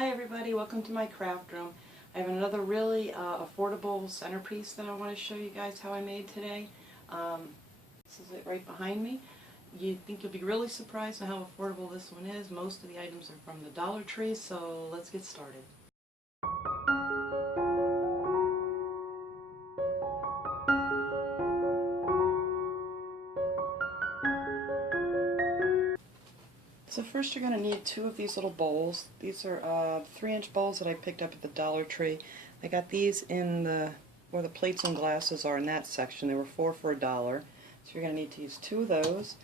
Hi everybody, welcome to my craft room. I have another really affordable centerpiece that I want to show you guys how I made today. This is it right behind me. You think you'll be really surprised at how affordable this one is. Most of the items are from the Dollar Tree, so let's get started. So first you're going to need two of these little bowls. These are 3-inch bowls that I picked up at the Dollar Tree. I got these in where the plates and glasses are in that section. They were 4 for $1. So you're going to need to use two of those.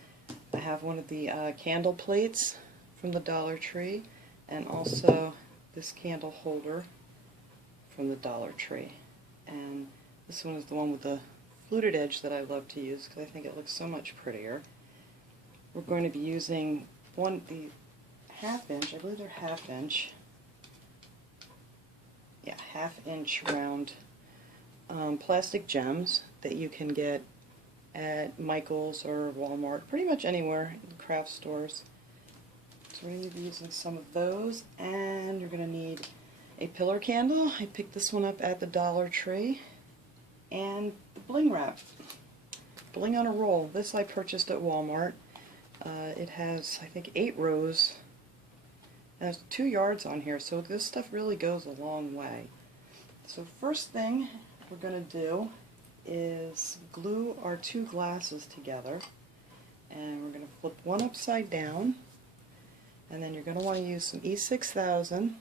I have one of the candle plates from the Dollar Tree, and also this candle holder from the Dollar Tree. And this one is the one with the fluted edge that I love to use because I think it looks so much prettier. We're going to be using the half-inch, I believe they're half-inch, half-inch round plastic gems that you can get at Michael's or Walmart, pretty much anywhere in the craft stores. So we're going to be using some of those, and you're going to need a pillar candle. I picked this one up at the Dollar Tree, and the bling wrap, bling on a roll. This I purchased at Walmart. It has, I think, 8 rows. It has 2 yards on here, so this stuff really goes a long way. So first thing we're going to do is glue our 2 glasses together, and we're going to flip one upside down, and then you're going to want to use some E6000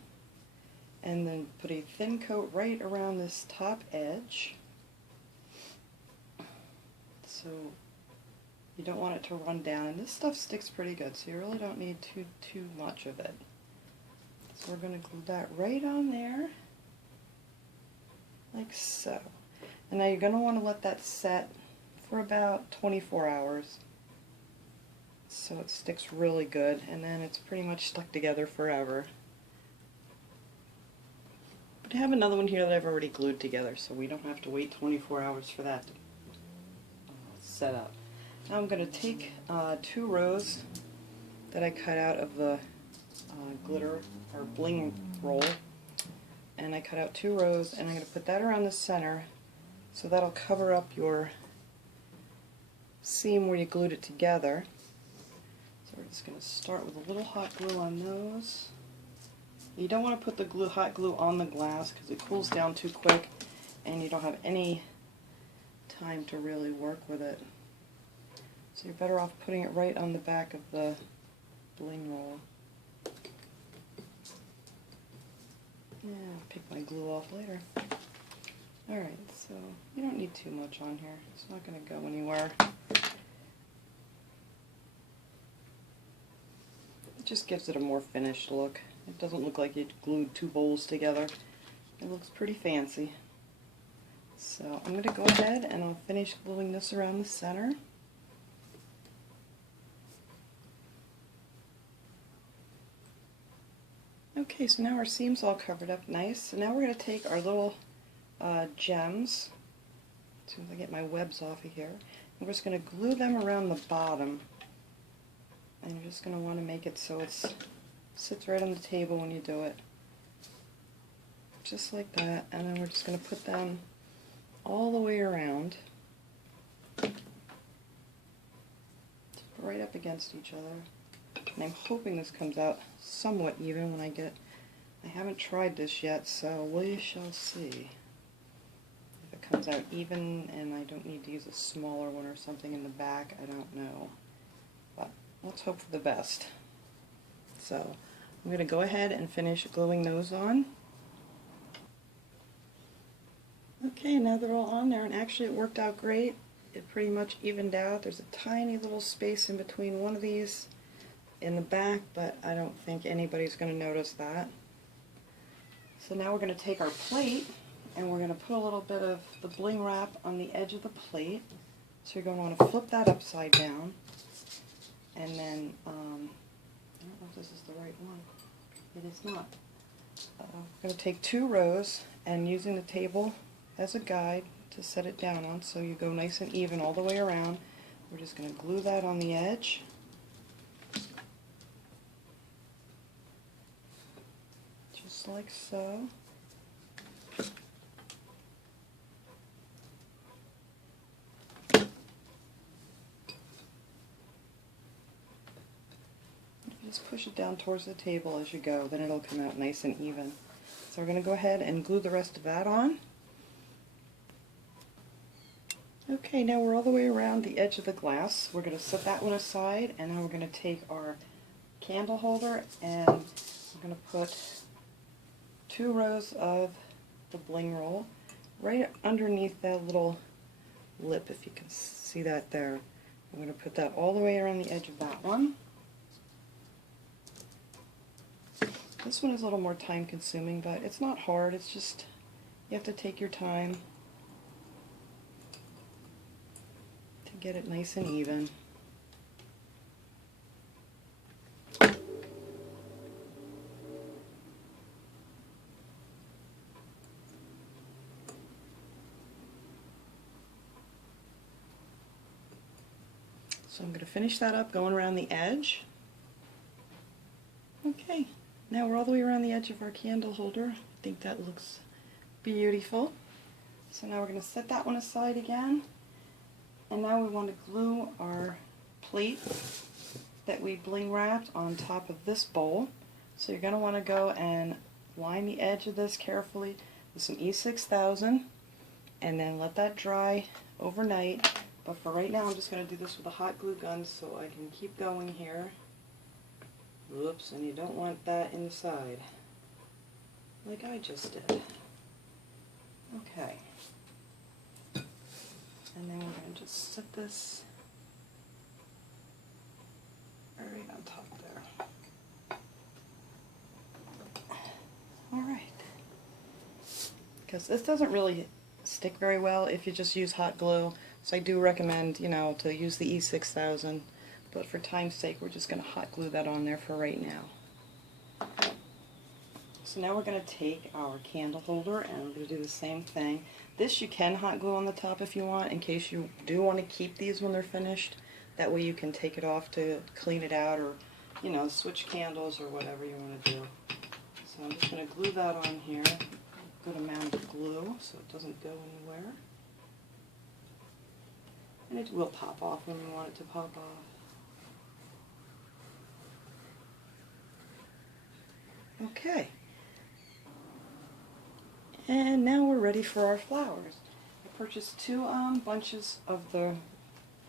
and then put a thin coat right around this top edge. So you don't want it to run down, and this stuff sticks pretty good, so you really don't need too much of it. So we're going to glue that right on there, like so. And now you're going to want to let that set for about 24 hours so it sticks really good, and then it's pretty much stuck together forever. But I have another one here that I've already glued together, so we don't have to wait 24 hours for that to set up. Now I'm going to take 2 rows that I cut out of the glitter or bling roll, and I cut out 2 rows, and I'm going to put that around the center so that'll cover up your seam where you glued it together. So we're just going to start with a little hot glue on those. You don't want to put the hot glue on the glass because it cools down too quick and you don't have any time to really work with it. So you're better off putting it right on the back of the bling roll. Yeah, I'll pick my glue off later. Alright, so you don't need too much on here. It's not going to go anywhere. It just gives it a more finished look. It doesn't look like you glued 2 bowls together. It looks pretty fancy. So I'm going to go ahead and I'll finish gluing this around the center. Okay, so now our seam's all covered up nice. So now we're going to take our little gems, as soon as I get my webs off of here, and we're just going to glue them around the bottom. And you're just going to want to make it so it sits right on the table when you do it. Just like that, and then we're just going to put them all the way around, right up against each other. And I'm hoping this comes out somewhat even when I haven't tried this yet, so we shall see if it comes out even, and I don't need to use a smaller one or something in the back. I don't know, but let's hope for the best. So I'm going to go ahead and finish gluing those on. Okay, now they're all on there, and actually it worked out great. It pretty much evened out. There's a tiny little space in between one of these in the back, but I don't think anybody's going to notice that. So now we're going to take our plate and we're going to put a little bit of the bling wrap on the edge of the plate. So you're going to want to flip that upside down, and then I don't know if this is the right one. It is not. I'm going to take 2 rows and using the table as a guide to set it down on, so you go nice and even all the way around. We're just going to glue that on the edge. just like so. Just push it down towards the table as you go, then it'll come out nice and even. So we're going to go ahead and glue the rest of that on. Okay, now we're all the way around the edge of the glass. We're going to set that one aside, and then we're going to take our candle holder and we're going to put 2 rows of the bling roll right underneath that little lip, if you can see that there. I'm going to put that all the way around the edge of that one. This one is a little more time consuming, but it's not hard, it's just you have to take your time to get it nice and even. So I'm going to finish that up going around the edge. Okay. Now we're all the way around the edge of our candle holder. I think that looks beautiful. So now we're going to set that one aside again. And now we want to glue our plate that we bling wrapped on top of this bowl. So you're going to want to go and line the edge of this carefully with some E6000 and then let that dry overnight. But for right now I'm just going to do this with a hot glue gun so I can keep going here. Whoops, and you don't want that inside, like I just did. Okay. And then we're going to just set this right on top there. Alright. Because this doesn't really stick very well if you just use hot glue, so I do recommend, you know, to use the E6000. But for time's sake, we're just going to hot glue that on there for right now. So now we're going to take our candle holder and we're going to do the same thing. This you can hot glue on the top if you want, in case you do want to keep these when they're finished. That way you can take it off to clean it out or, you know, switch candles or whatever you want to do. So I'm just going to glue that on here. A good amount of glue so it doesn't go anywhere. And it will pop off when we want it to pop off. Okay, and now we're ready for our flowers. I purchased 2 bunches of the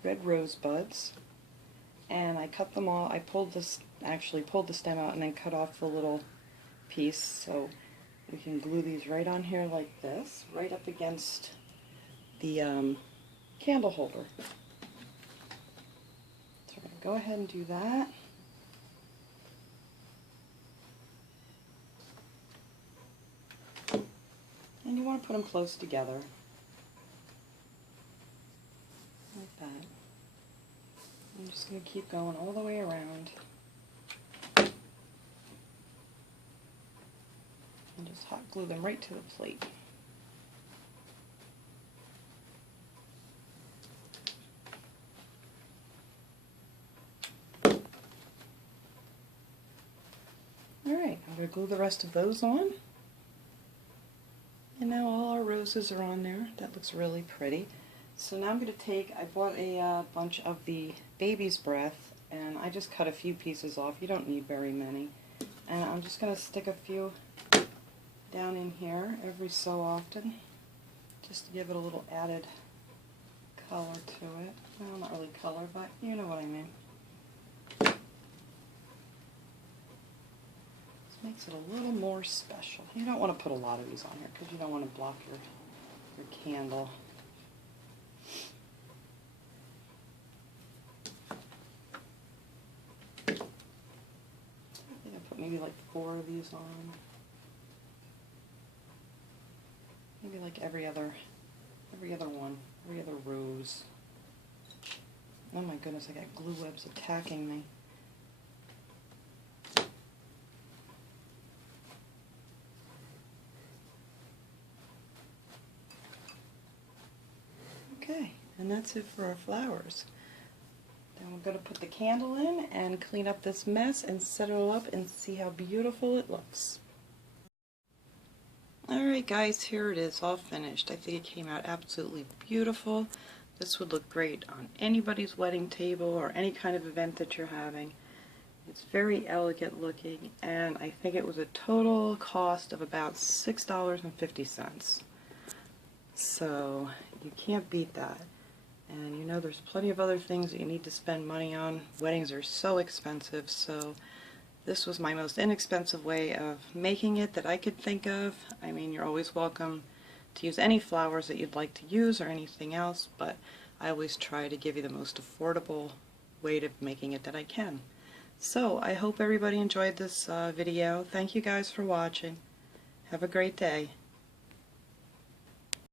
red rose buds, and I cut them all. I pulled the stem out and then cut off the little piece, so we can glue these right on here like this, right up against the candle holder. So we're going to go ahead and do that. And you want to put them close together, like that. I'm just going to keep going all the way around. And just hot glue them right to the plate. Alright, I'm going to glue the rest of those on. And now all our roses are on there. That looks really pretty. So now I'm going to take, I bought a bunch of the baby's breath, and I just cut a few pieces off. You don't need very many. And I'm just going to stick a few down in here every so often, just to give it a little added color to it. Well, not really color, but you know what I mean. Makes it a little more special. You don't want to put a lot of these on here because you don't want to block your candle. I think I put maybe like 4 of these on. Maybe like every other one, every other rose. Oh my goodness, I got glue webs attacking me. Okay, and that's it for our flowers. Then we're going to put the candle in and clean up this mess and set it all up and see how beautiful it looks. Alright guys, here it is all finished. I think it came out absolutely beautiful. This would look great on anybody's wedding table or any kind of event that you're having. It's very elegant looking, and I think it was a total cost of about $6.50. So you can't beat that. And you know there's plenty of other things that you need to spend money on. Weddings are so expensive, so this was my most inexpensive way of making it that I could think of. I mean, you're always welcome to use any flowers that you'd like to use or anything else, but I always try to give you the most affordable way of making it that I can. So I hope everybody enjoyed this video. Thank you guys for watching. Have a great day.